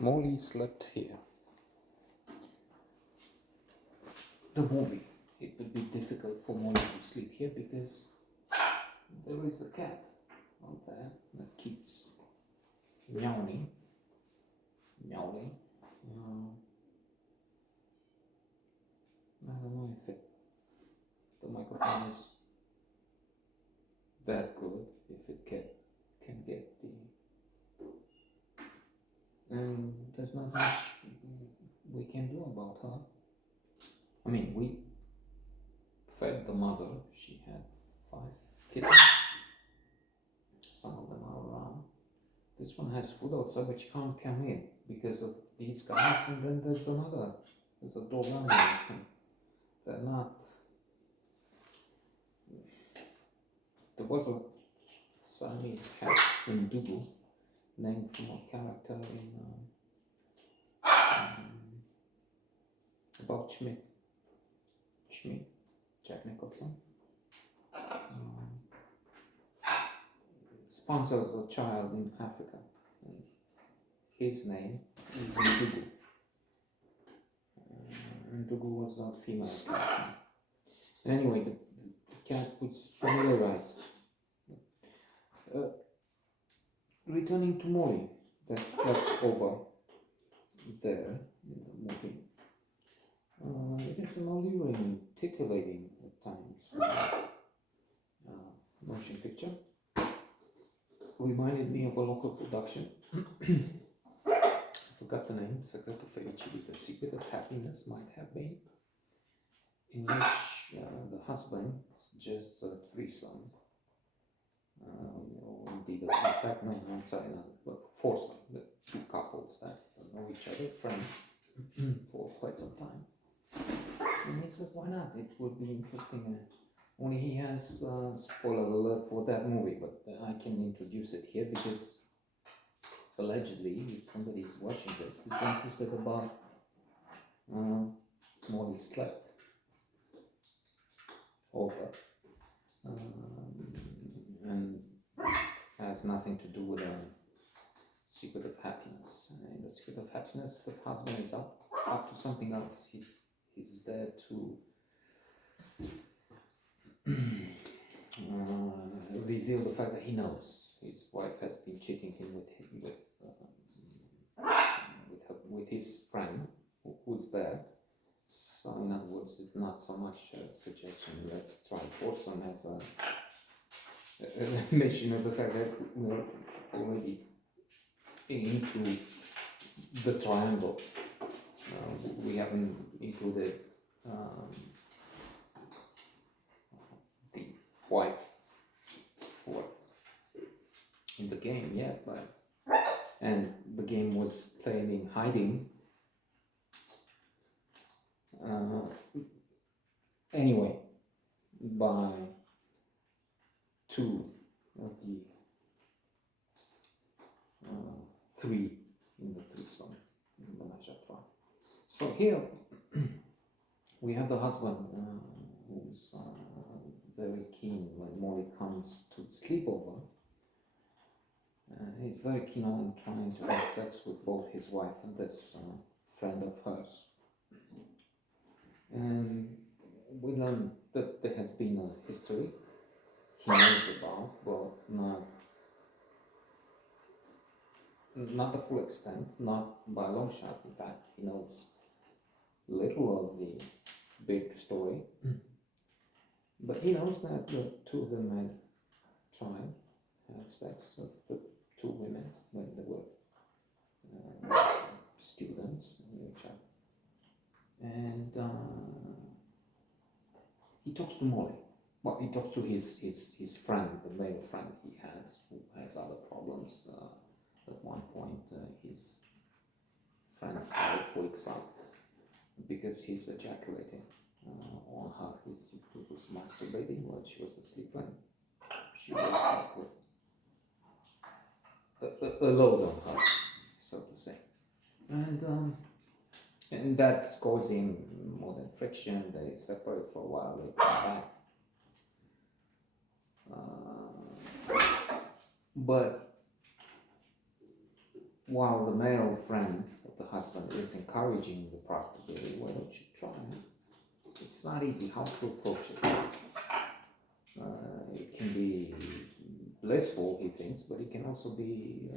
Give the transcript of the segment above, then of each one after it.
Molly slept here. The movie. It would be difficult for Molly to sleep here because there is a cat out there that keeps meowing. I don't know if the microphone is that good, if it can get the. And there's not much we can do about her. I mean, we fed the mother. She had 5 kittens. Some of them are around. This one has food outside, but she can't come in because of these guys. And then there's a Doberman thing. They're not. There was a Siamese cat in Dugu, named from a character in about Schmidt, Jack Nicholson. Sponsors a child in Africa. And his name is Ndugu. And Ndugu was a female cat. Anyway, the cat was familiarized. Returning to Molly, that slept over there in the movie. It is an alluring, titillating at times motion picture. Reminded me of a local production. I forgot the name. Segreto Felice, The Secret of Happiness might have been, in which the husband suggests a threesome. Indeed, in fact, no, I'm sorry, not foursome. The 2 couples that don't know each other, friends for quite some time. And he says, why not? It would be interesting. Only he has spoiler alert for that movie, but I can introduce it here because allegedly, if somebody is watching this, is interested about Molly slept over and has nothing to do with the Secret of Happiness. In the Secret of Happiness, the husband is up to something else. He's there to reveal the fact that he knows his wife has been cheating him with his friend who's there. So in other words, it's not so much a suggestion, let's try foursome as a mention of the fact that we're already into the triangle. We haven't included the wife fourth in the game yet, and the game was played in hiding. Anyway, by 2 of the 3 in the threesome in Menage a Trois. So here we have the husband who's very keen when Molly comes to sleep over. He's very keen on trying to have sex with both his wife and this friend of hers. And we learn that there has been a history he knows about, well, not the full extent, not by a long shot. In fact, he knows little of the big story, but he knows that the 2 of them had sex with the 2 women when they were students in UHF. And he talks to Molly. Well, he talks to his friend, the male friend he has, who has other problems. At one point, his friend's wife wakes up because he's ejaculating on her. He was masturbating while she was asleep, and she wakes up with a load on her, so to say. And that's causing more than friction. They separate for a while, they come back. But while the male friend of the husband is encouraging the prostitute, why don't you try it? It's not easy how to approach it. It can be blissful, he thinks, but it can also be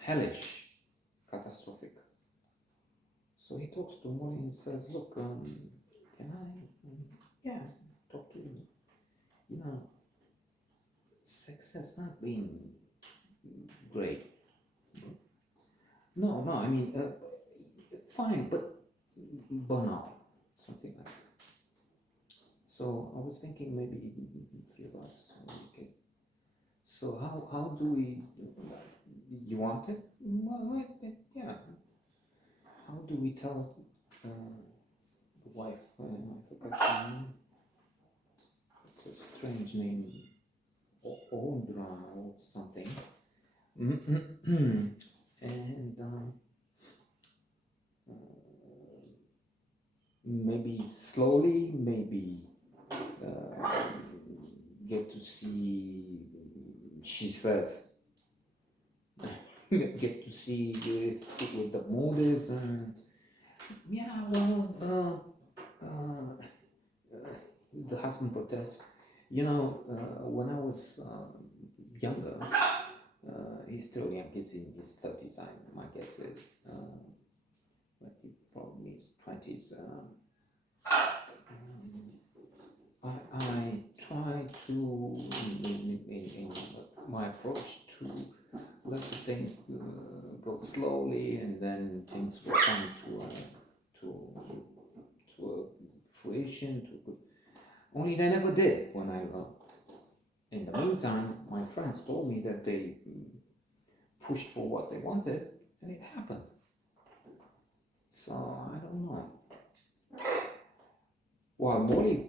hellish, catastrophic. So he talks to Molly and says, look, can I, yeah, talk to you. You know, sex has not been great. No, I mean, fine, but banal, something like that. So I was thinking maybe give us, okay. So how do we, you want it? Well, yeah. How do we tell the wife, I forgot the name, it's a strange name, Ondra or something. And maybe slowly, maybe get to see, she says, get to see with the mood is, yeah, well, the husband protests, you know, when I was younger, he's still young, he's in his 30s, my guess is, but he probably is 20s. I try to, in my approach, to let the thing go slowly, and then things will come to a fruition. Only they never did when I. In the meantime, my friends told me that they pushed for what they wanted, and it happened. So I don't know. While Molly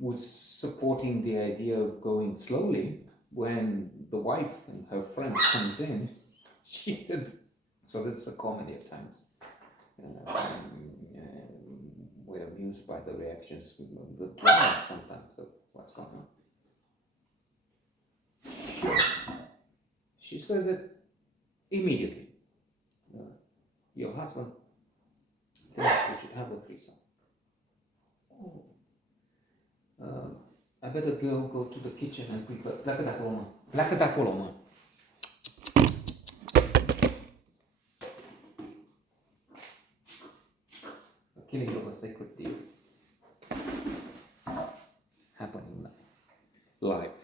was supporting the idea of going slowly, when the wife and her friend comes in, she did. So this is a comedy at times. We're amused by the reactions, the drama sometimes of what's going on. She says it immediately. Your husband thinks we should have a threesome. I better go to the kitchen and prepare. Plaka koloma. A killing of a sacred deer. Happening live.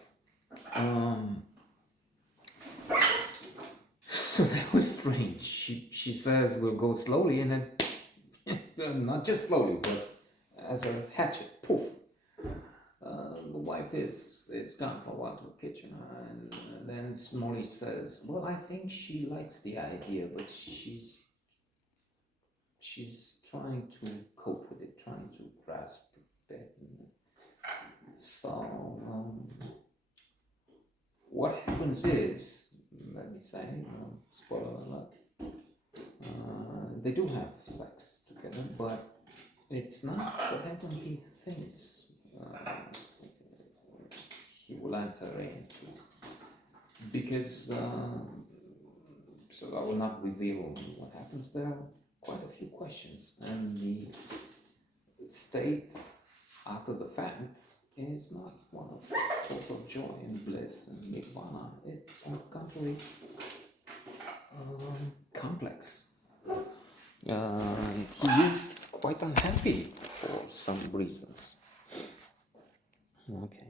So that was strange. She says we'll go slowly, and then not just slowly, but as a hatchet, poof. The wife is gone for a while to the kitchen, and then Molly says, well, I think she likes the idea, but she's trying to cope with it, trying to grasp it. So what happens is, let me say, spoiler alert, they do have sex together, but it's not the heaven he thinks he will enter into, because so I will not reveal what happens. There are quite a few questions, and the state after the fact is not one of total joy and bliss and nirvana. It's on the contrary complex. He is quite unhappy for some reasons. Okay.